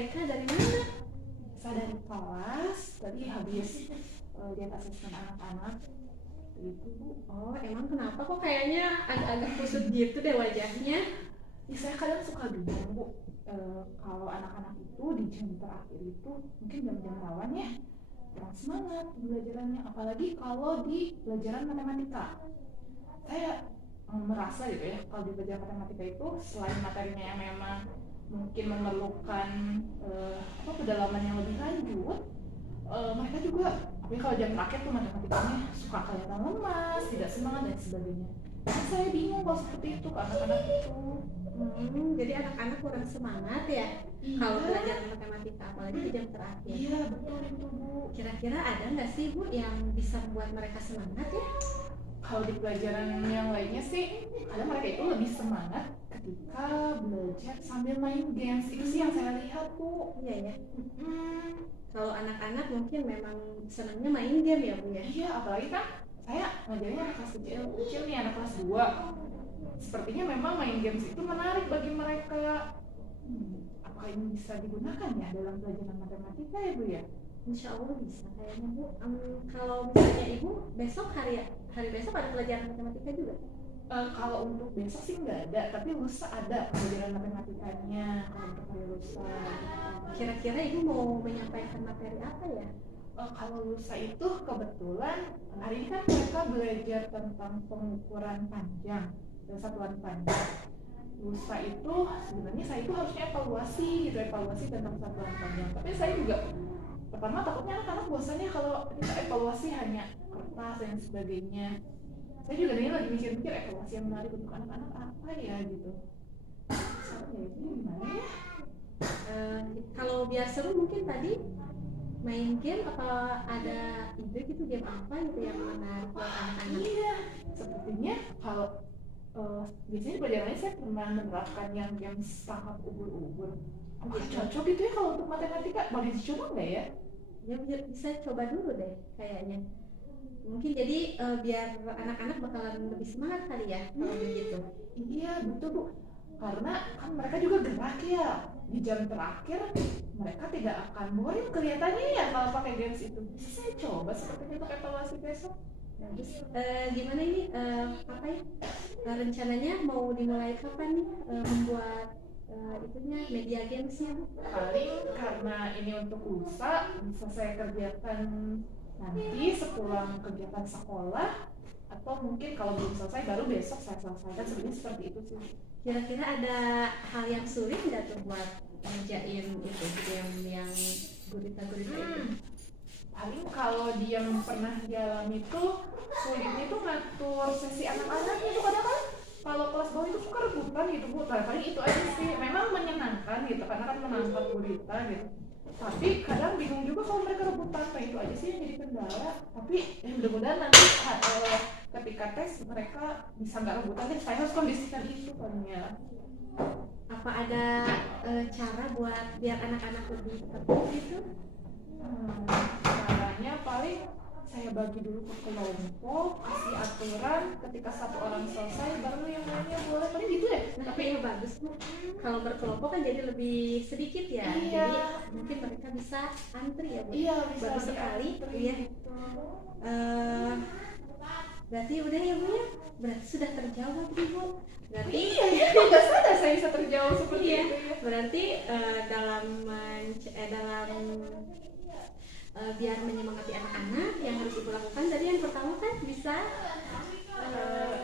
mereka dari mana? Saya dari kelas, tadi habis lihat asesmen anak-anak itu Bu. Oh, emang kenapa kok kayaknya agak-agak kusut gitu deh wajahnya? Ya, saya kadang suka bingung Bu, kalau anak-anak itu di jam terakhir itu mungkin jam-jam rawan ya, kurang semangat belajarannya, apalagi kalau di pelajaran matematika. Saya merasa gitu ya, kalau di pelajaran matematika itu selain materinya yang memang mungkin memerlukan kedalaman yang lebih lanjut, mereka juga, tapi kalau jam terakhir tuh matematikanya suka kelihatan lemas, tidak semangat dan sebagainya. Nah, saya bingung kalau seperti itu ke anak-anak itu. Jadi anak-anak kurang semangat ya kalau belajar matematika, apalagi di jam terakhir. Iya betul itu Bu. Kira-kira ada nggak sih Bu yang bisa membuat mereka semangat ya? Kalau di pelajaran yang lainnya sih, kadang mereka itu lebih semangat ketika belajar sambil main games. Itu sih yang saya lihat Bu. Iya ya. Kalau anak-anak mungkin memang senangnya main game ya Bu ya? Iya, apalagi kan saya ngajarnya anak kelas kecil nih, anak kelas 2. Sepertinya memang main games itu menarik bagi mereka. Apakah ini bisa digunakan ya dalam pelajaran matematika ya Bu ya? Insya Allah bisa kayaknya Bu. Kalau misalnya Ibu besok hari besok ada pelajaran matematika juga? Kalau untuk besok sih nggak ada, tapi lusa ada pelajaran matematikanya kalau untuk hari lusa. Kira-kira Ibu mau menyampaikan materi apa ya? Kalau lusa itu kebetulan hari ini kan mereka belajar tentang pengukuran panjang dan satuan panjang. Lusa itu sebenarnya saya itu harusnya evaluasi tentang satuan panjang. Tapi saya juga pertama takutnya anak-anak bosannya kalau kita evaluasi hanya kertas dan sebagainya. Saya juga lagi mikir-mikir evaluasi yang menarik untuk anak-anak apa ya gitu. Soalnya itu gimana ya? Kalau biar seru mungkin tadi main game, apa ada ide gitu game apa gitu yang menarik buat anak-anak? Iya, sepertinya kalau biasanya pelajarannya saya pernah menerapkan yang sangat ubur-ubur. Cocok gitu ya kalau untuk matematika, boleh dicoba nggak ya? Ya bisa coba dulu deh kayaknya. Mungkin jadi biar anak-anak bakalan lebih semangat kali ya kalau begitu. Iya betul Bu, karena kan mereka juga gerak ya di jam terakhir, mereka tidak akan boring kelihatannya ya kalau pakai games itu. Saya coba sepertinya untuk evaluasi besok. Terus gimana ini apa ya rencananya mau dimulai kapan nih membuat itunya media gamesnya Bu? Paling karena ini untuk lusa bisa saya kerjakan nanti sepulang kegiatan sekolah, atau mungkin kalau belum selesai baru besok saya selesaikan, sebenarnya seperti itu sih. Kira-kira ada hal yang sulit nggak tuh buat ngerjain itu game yang gurita-gurita itu? Paling kalau dia pernah dialami itu sulitnya itu ngatur sesi anak-anak itu, kadang kan kalau kelas bawah itu suka rebutan gitu Bu. Paling itu aja sih, memang menyenangkan gitu karena kan menangkap gurita gitu. Tapi kadang bingung juga kalau mereka rebutan, itu aja sih yang jadi kendala. Tapi mudah-mudahan nanti ketika tes mereka bisa nggak rebutan deh, saya harus kondisikan itu palingnya. Apa ada cara buat biar anak-anak lebih tertib gitu? Caranya paling saya bagi dulu ke kelompok, kasih aturan, ketika satu orang selesai baru yang lainnya boleh, paling gitu ya. Tapi ya bagus Bu, kalau berkelompok kan jadi lebih sedikit ya. Iya. Jadi mungkin mereka bisa antri ya Bu. Iya, bisa bagus sekali. Iya. gitu. Berarti udah ya Bu ya? Berarti sudah terjawab nih Bu. Berarti Iya, nggak sadar saya bisa terjawab seperti iya. itu ya. Berarti dalam biar menyemangati anak-anak yang harus Ibu lakukan tadi yang pertama kan bisa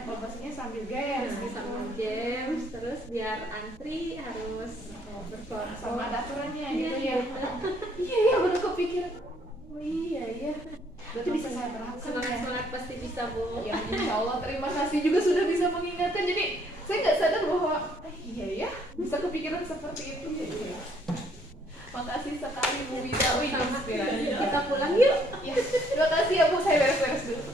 Evaluasinya sambil games gitu. sama games, terus biar antri harus berkelompok Sama ada aturannya gitu Iya, ya. gitu. Iya, baru kepikiran. Oh iya. Berarti bisa saya terapkan ya. Semangat pasti bisa Bu. Ya, insya Allah, terima kasih juga sudah bisa mengingatkan. Jadi saya nggak sadar bahwa iya ya bisa kepikiran seperti itu. Ya. Makasih sekali Bu Wida. Inspirasi. Kita pulang yuk. Ya, terima kasih ya Bu, saya beres-beres dulu.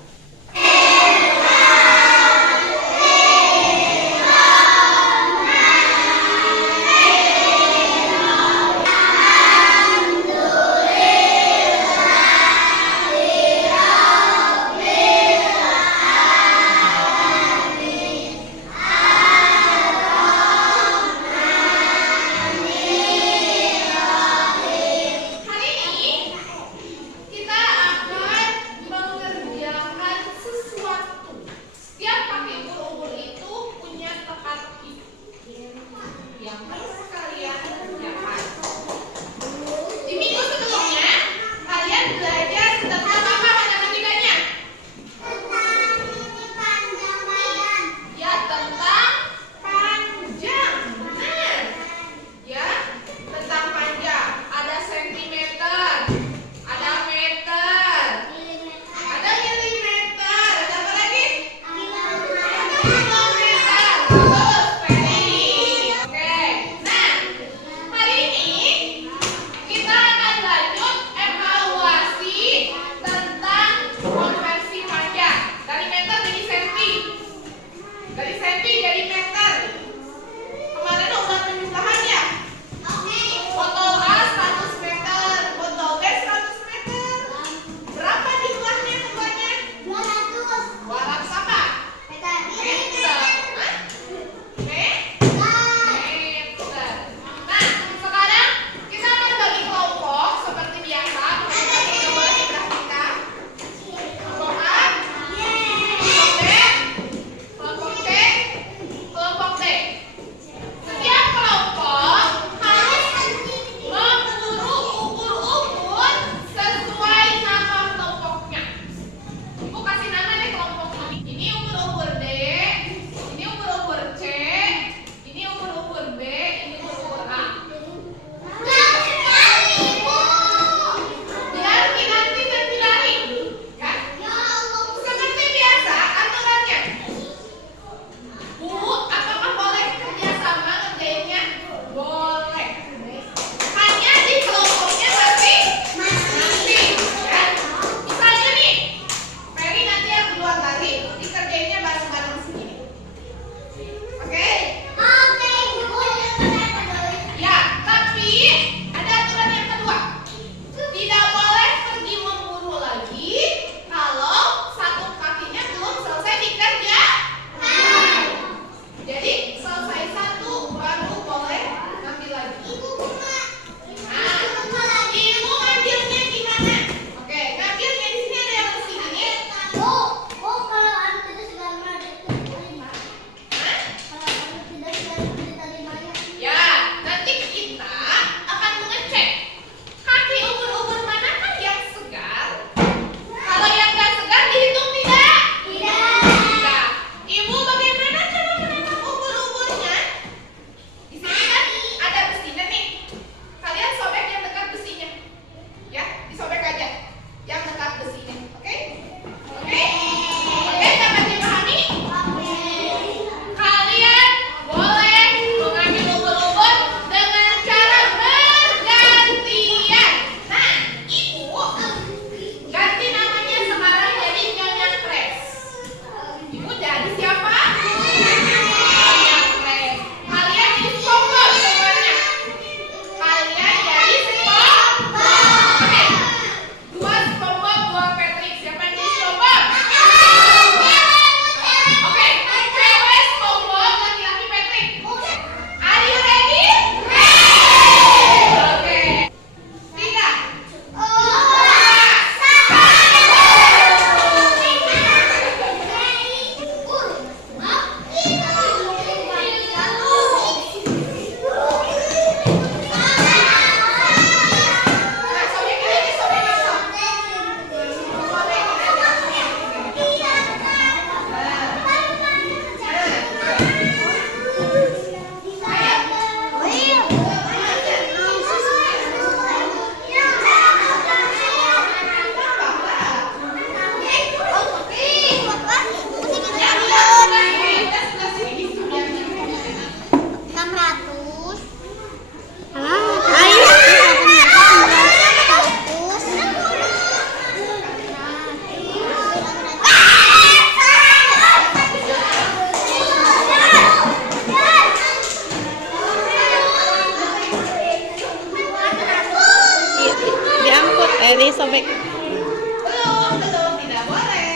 Ini sobek. Belum, tidak boleh.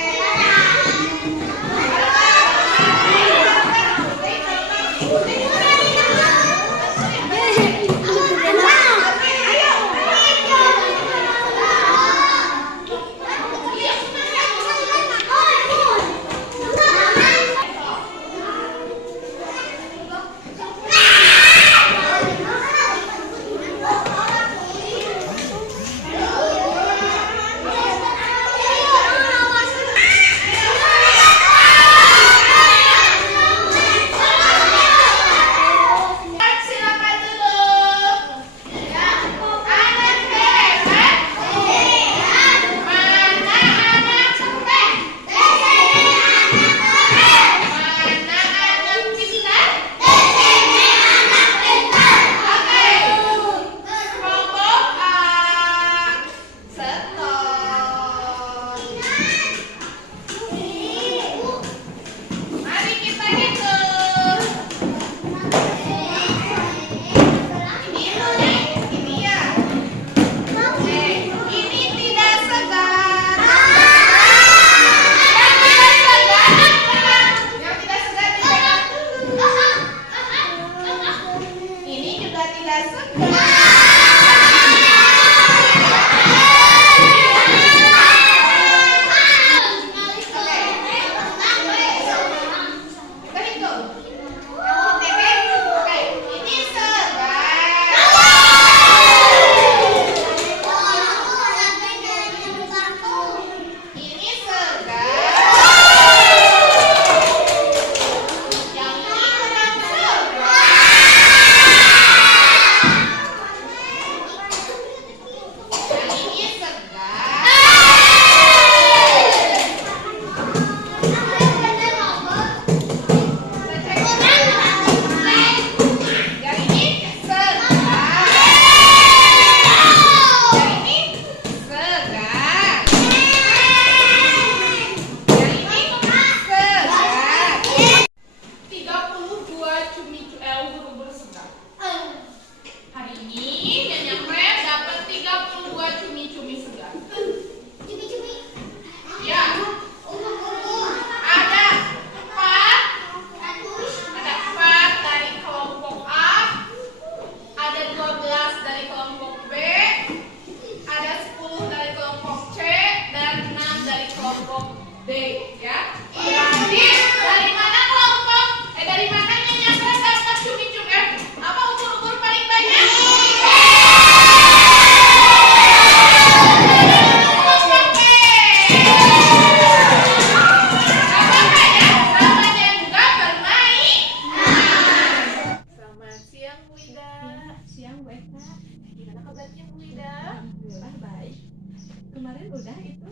Kemarin udah itu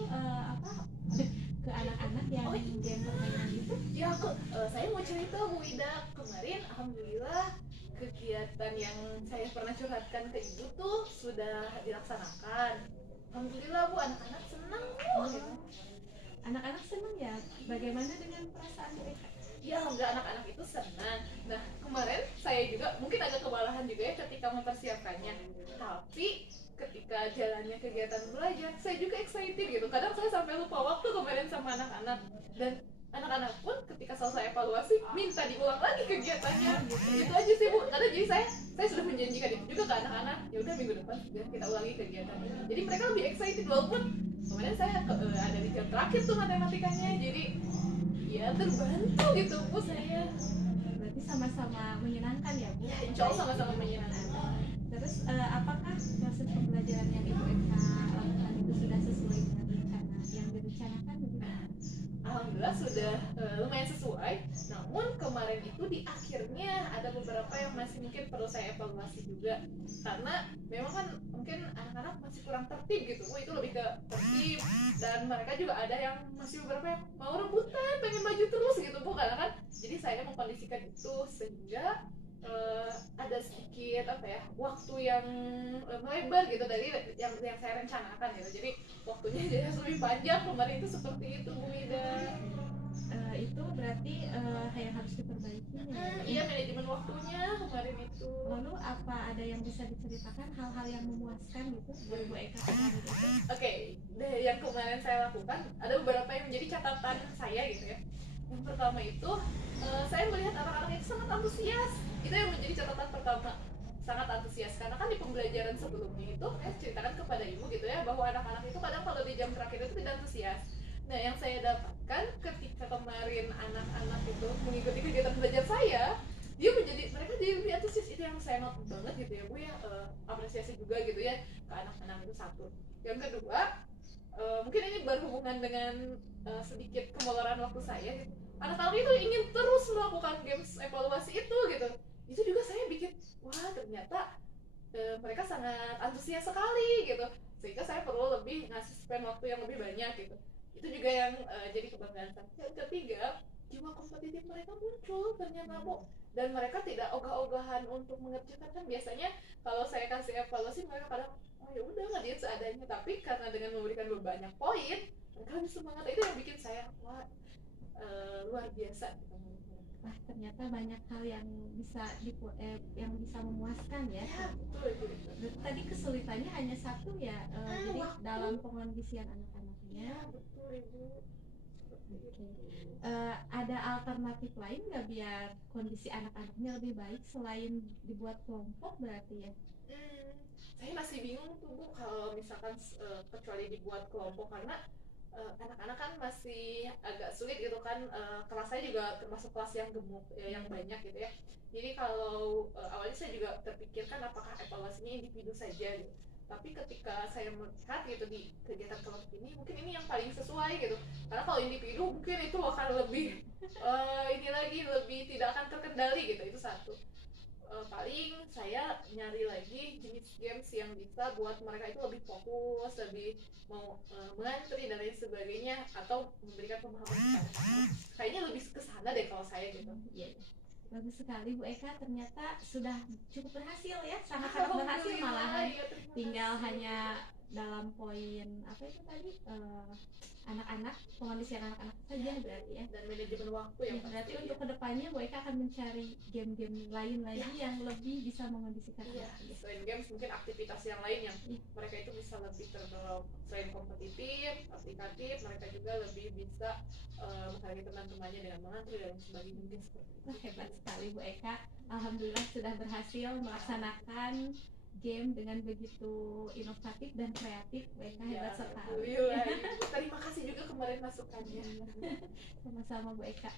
ke anak-anak yang game permainan itu? Ya, saya mau cerita Bu Ida. Kemarin alhamdulillah kegiatan yang saya pernah curhatkan ke Ibu tuh sudah dilaksanakan. Alhamdulillah Bu, anak-anak senang Bu. Anak-anak senang ya? Bagaimana dengan perasaan mereka? Ya, enggak, anak-anak itu senang. Nah, kemarin saya juga mungkin agak kewalahan juga ya ketika mempersiapkannya. Tapi ketika jalannya kegiatan belajar, saya juga excited gitu. Kadang saya sampai lupa waktu kemarin sama anak-anak. Dan anak-anak pun ketika selesai evaluasi minta diulang lagi kegiatannya. Gitu aja sih Bu. Karena jadi saya sudah menjanjikan itu juga ke anak-anak. Ya udah minggu depan sudah kita ulangi kegiatan ini. Jadi mereka lebih excited walaupun kemarin saya ada di jam terakhir tuh matematikanya. Jadi ya terbantu gitu Bu saya. Berarti sama-sama menyenangkan ya Bu? Ya, insya Allah sama-sama menyenangkan. Terus apakah proses pembelajaran yang Ibu Eka lakukan itu sudah sesuai dengan rencana yang direncanakan? Alhamdulillah sudah lumayan sesuai. Namun kemarin itu di akhirnya ada beberapa yang masih mungkin perlu saya evaluasi juga. Karena memang kan mungkin anak-anak masih kurang tertib gitu Bu, itu lebih ke tertib. Dan mereka juga ada yang masih beberapa yang mau rebutan, pengen maju terus gitu Bu. Karena kan jadi saya mengkondisikan itu sehingga ada sedikit waktu yang melebar gitu dari yang saya rencanakan gitu. Jadi waktunya jadi harus lebih panjang. Kemarin itu seperti itu Bu Ida. Itu berarti yang harus diperbaiki ya? Iya, manajemen waktunya kemarin itu. Lalu apa ada yang bisa diceritakan hal-hal yang memuaskan gitu buat Bu Eka kemarin itu? Oke, yang kemarin saya lakukan ada beberapa yang menjadi catatan saya gitu ya. Yang pertama itu saya melihat anak-anak itu sangat antusias. Itu yang menjadi catatan pertama, sangat antusias. Karena kan di pembelajaran sebelumnya itu saya ceritakan kepada ibu gitu ya, bahwa anak-anak itu kadang kalau di jam terakhir itu tidak antusias. Nah, yang saya dapatkan ketika kemarin anak-anak itu mengikuti kegiatan belajar saya, mereka jadi lebih antusias. Itu yang saya not banget gitu ya Bu ya. Apresiasi juga gitu ya ke anak-anak itu satu. Yang kedua, mungkin ini berhubungan dengan sedikit kemoloran waktu saya gitu. Anak-anak itu ingin terus melakukan games evaluasi itu gitu. Itu juga saya bikin, wah ternyata mereka sangat antusias sekali gitu. Sehingga saya perlu lebih ngasih spend waktu yang lebih banyak gitu. Itu juga yang jadi kebanggaan saya. Yang ketiga, jiwa kompetitif mereka muncul ternyata Bu. Dan mereka tidak ogah-ogahan untuk mengerjakan. Kan biasanya kalau saya kasih evaluasi mereka kadang, oh ya udah ngerjain seadanya. Tapi karena dengan memberikan banyak poin, mereka lebih semangat. Itu yang bikin saya, wah luar biasa gitu. Wah, ternyata banyak hal yang yang bisa memuaskan ya. Ya betul itu. Tadi kesulitannya hanya satu ya, jadi waktu. dalam pengondisian anak-anaknya. Ya betul Ibu. Oke. Ada alternatif lain nggak biar kondisi anak-anaknya lebih baik selain dibuat kelompok berarti ya? Saya masih bingung tuh Bu kalau misalkan kecuali dibuat kelompok, karena anak-anak kan masih agak sulit gitu kan. Kelas saya juga termasuk kelas yang gemuk yang banyak gitu ya. Jadi kalau awalnya saya juga terpikirkan apakah evaluasinya individu saja gitu. Tapi ketika saya melihat gitu di kegiatan kelompok ini, mungkin ini yang paling sesuai gitu. Karena kalau individu mungkin itu akan lebih ini lagi lebih tidak akan terkendali gitu. Itu satu. Paling saya nyari lagi jenis games yang bisa buat mereka itu lebih fokus, lebih mau mengantri dan lain sebagainya, atau memberikan pemahaman kepada kayaknya lebih ke sana deh kalau saya gitu. Iya. Bagus sekali Bu Eka, ternyata sudah cukup berhasil ya, sangat-sangat berhasil malahan. Tinggal hanya dalam poin apa itu tadi, anak-anak, pengondisian anak-anak saja berarti ya. Dan manajemen waktu yang berarti untuk kedepannya Bu Eka akan mencari game-game lain lagi yang lebih bisa mengondisikan anak. Selain games mungkin aktivitas yang lain yang mereka itu bisa lebih terdevelop. Selain kompetitif, aplikatif, mereka juga lebih bisa menghargai teman-temannya dengan mengantri dan sebagainya, mungkin seperti itu. Hebat sekali Bu Eka, alhamdulillah sudah berhasil melaksanakan game dengan begitu inovatif dan kreatif. Bu Eka hebat sekali. Terima kasih juga kemarin masukannya. Sama-sama Bu Eka.